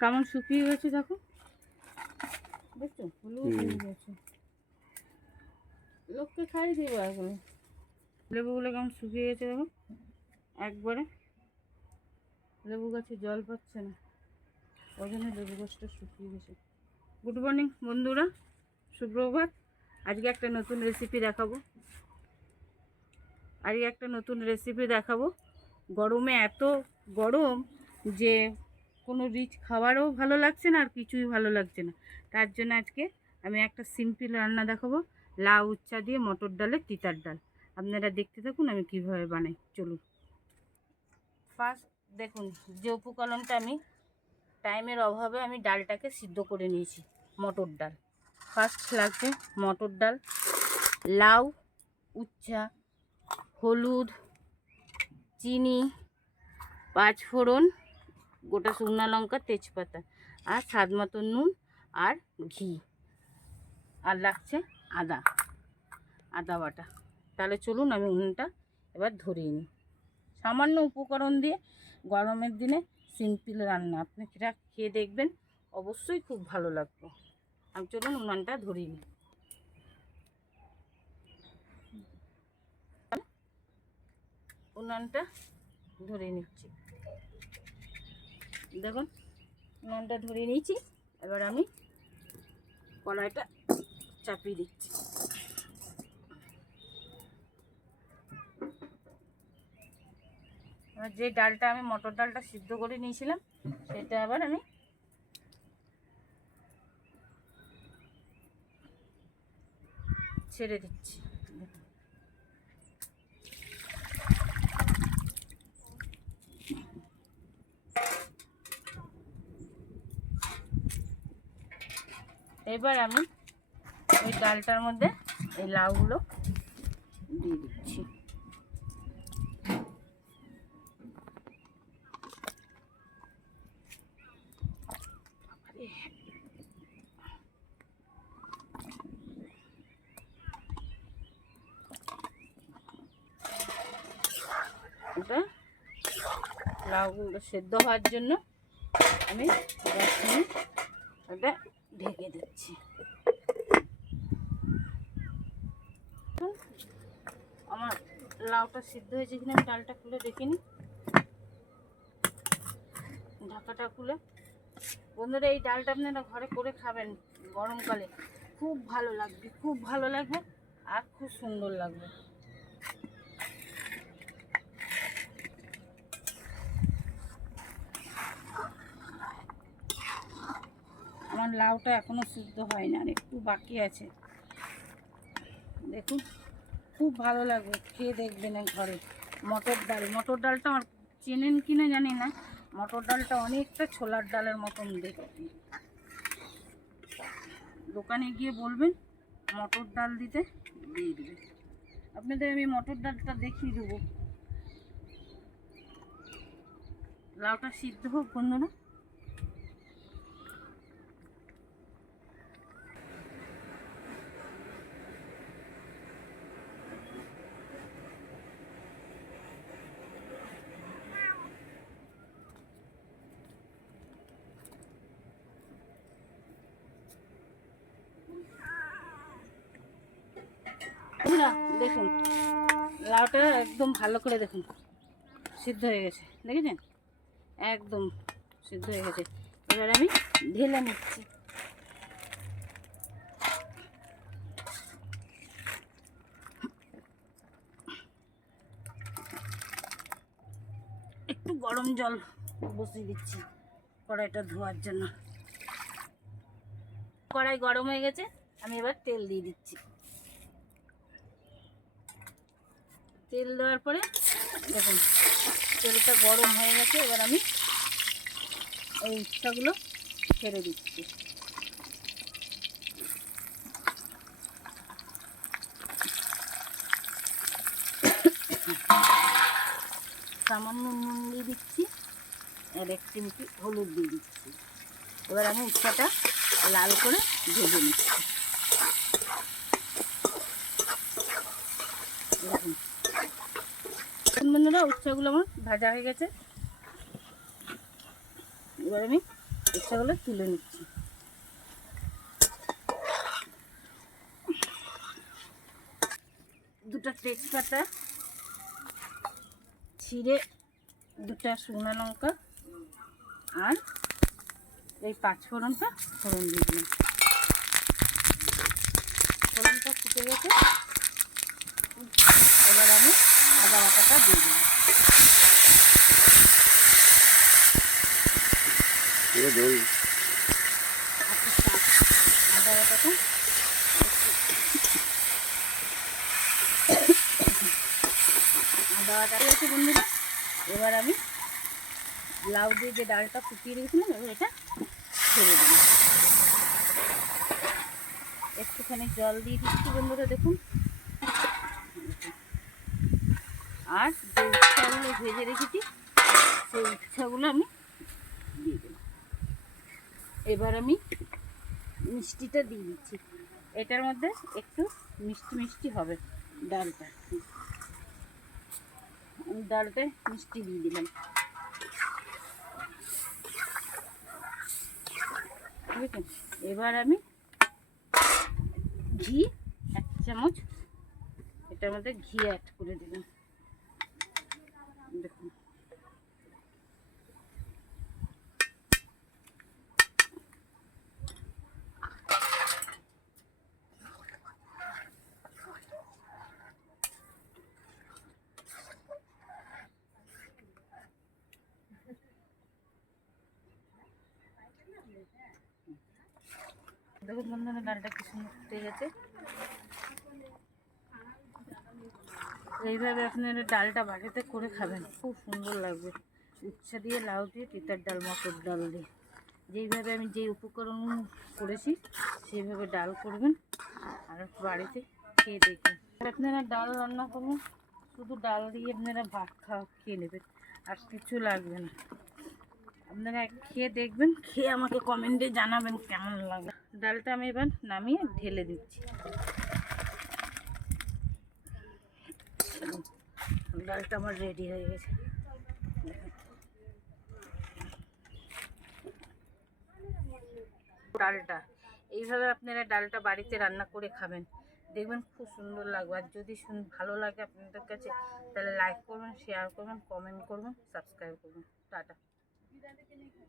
কেমন শুকিয়ে গেছে দেখো, দেখছো হলুদ হয়ে গেছে। লোককে খাই দেবো এগুলো। লেবুগুলো কেমন শুকিয়ে গেছে দেখো একবারে। লেবু গাছে জল পাচ্ছে না, ওই জন্য লেবু গাছটা শুকিয়ে গেছে। গুড মর্নিং বন্ধুরা, সুপ্রভাত। আজকে একটা নতুন রেসিপি দেখাবো। গরমে এত গরম যে কোনো রিচ খাবারও ভালো লাগছে না, আর কিছুই ভালো লাগছে না। তার জন্য আজকে আমি একটা সিম্পল রান্না দেখাবো, লাউ উচ্চা দিয়ে মটর ডালের তিতার ডাল। আপনারা দেখতে থাকুন আমি কিভাবে বানাই, চলুন। ফার্স্ট দেখুন যে উপকরণটা আমি টাইমের অভাবে আমি ডালটাকে সিদ্ধ করে নিয়েছি। মটর ডাল ফার্স্ট লাগছে, মটর ডাল, লাউ, উচ্চা, হলুদ, চিনি, পাঁচফোড়ন, গোটা শুকনো লঙ্কা, তেজপাতা, আর স্বাদ মতো নুন আর ঘি, আর লাগছে আদা বাটা। তাহলে চলুন আমি উনুনটা এবার ধরিয়ে নিই। সামান্য উপকরণ দিয়ে গরমের দিনে সিম্পল রান্না, আপনি সেটা খেয়ে দেখবেন, অবশ্যই খুব ভালো লাগবে। আমি চলুন উনুনটা ধরিয়ে নিই। উনুনটা ধরিয়ে নিচ্ছি, দেখুন উনুনটা ধরিয়ে নিয়েছি। এবার আমি কড়াইটা চাপিয়ে দিচ্ছি। এবার যে ডালটা আমি মটর ডালটা সিদ্ধ করে নিয়েছিলাম সেটা আবার আমি ছেড়ে দিচ্ছি। এবার আমি ওই ডালটার মধ্যে এই লাউগুলো দিয়ে দিচ্ছি। এটা লাউগুলো সেদ্ধ হওয়ার জন্য আমি এটা ঢেকে দিচ্ছি। আমার লাউটা সিদ্ধ হয়েছে কিনা আমি ডালটা খুলে দেখিনি, ঢাকাটা খুলে। বন্ধুরা এই ডালটা আপনারা ঘরে করে খাবেন গরমকালে, খুব ভালো লাগবে আর খুব সুন্দর লাগবে। আমার লাউটা এখনো সিদ্ধ হয় না, আর একটু বাকি আছে। দেখুন খুব ভালো লাগবে, খেয়ে দেখবেন ঘরে। মটর ডালটা আমার চেনেন কিনা জানি না, মটর ডালটা অনেকটা ছোলার ডালের মতন দেখতে। দোকানে গিয়ে বলবেন মটর ডাল দিতে, দিয়ে দেবে। আপনাদের আমি মটর ডালটা দেখিয়ে দেবো। লাউটা সিদ্ধ হোক বন্ধুরা। দেখুন লাউটা একদম ভালো করে দেখুন সিদ্ধ হয়ে গেছে, দেখেছেন একদম সিদ্ধ হয়ে গেছে। এবার আমি ঢেলে নিচ্ছি। একটু গরম জল বসিয়ে দিচ্ছি কড়াইটা ধোয়ার জন্য। কড়াই গরম হয়ে গেছে, আমি এবার তেল দিয়ে দিচ্ছি। তেল দেওয়ার পরে দেখুন তেলটা গরম হয়ে গেছে। এবার আমি এই উচ্চাগুলো ছেড়ে দিচ্ছি। সামান্য নুন দিয়ে দিচ্ছি, আর 1 চিমটি হলুদ দিয়ে দিচ্ছি। এবার আমি উচ্চাটা লাল করে ভেজে নিচ্ছি। দেখুন বন্ধুরা উচ্চাগুলো আমার ভাজা হয়ে গেছে। এবার আমি উচ্ছেগুলো তুলে নিচ্ছি। দুটো তেজপাতা ছিঁড়ে, দুটা শুকনো লঙ্কা আর এই 5 ফোড়নটা ফোড়ন দিয়ে দিলাম। ফোড়নটা ফুটে গেছে, এবার আমি আদা বাটাটা দিয়ে দিলাম। আদা বাটাটা আছে বন্ধুরা। এবার আমি লাউ দিয়ে যে ডালটা ফুটিয়ে রেখেছিলাম, এবার এটা ছেড়ে দিলাম। একটুখানি জল দিয়ে দিচ্ছি বন্ধুরা, দেখুন। আর যে উচ্ছেগুলো ভেজে রেখেছি সেই উচ্ছেগুলো আমি দিয়ে দিলাম। এবার আমি মিষ্টিটা দিয়ে দিচ্ছি। এটার মধ্যে একটু মিষ্টি মিষ্টি হবে ডালটায় মিষ্টি দিয়ে দিলাম। বুঝেছেন? এবার আমি ঘি 1 চামচ এটার মধ্যে ঘি অ্যাড করে দিলাম। দেখুন, দেখুন বন্ধুরা, ডালটা কি সুন্দর ফুটে গেছে। এইভাবে আপনারা ডালটা বাড়িতে করে খাবেন, খুব সুন্দর লাগবে। উচ্ছে দিয়ে, লাউ দিয়ে, তিতার ডাল, মটর ডাল দিয়ে, যেইভাবে আমি যেই উপকরণ করেছি সেইভাবে ডাল করবেন আর বাড়িতে খেয়ে দেখবেন। আপনারা ডাল রান্না করবেন, শুধু ডাল দিয়ে আপনারা ভাত খেয়ে নেবেন, আর কিছু লাগবে না। আপনারা খেয়ে দেখবেন, খেয়ে আমাকে কমেন্টে জানাবেন কেমন লাগে। ডালটা আমি এবার নামিয়ে ঢেলে দিচ্ছি। ডালটা আমার রেডি হয়ে গেছে। ডালটা এইভাবে আপনারা ডালটা বাড়িতে রান্না করে খাবেন, দেখবেন খুব সুন্দর লাগবে। আর যদি ভালো লাগে আপনাদের কাছে, তাহলে লাইক করবেন, শেয়ার করবেন, কমেন্ট করবেন, সাবস্ক্রাইব করবেন। টাটা।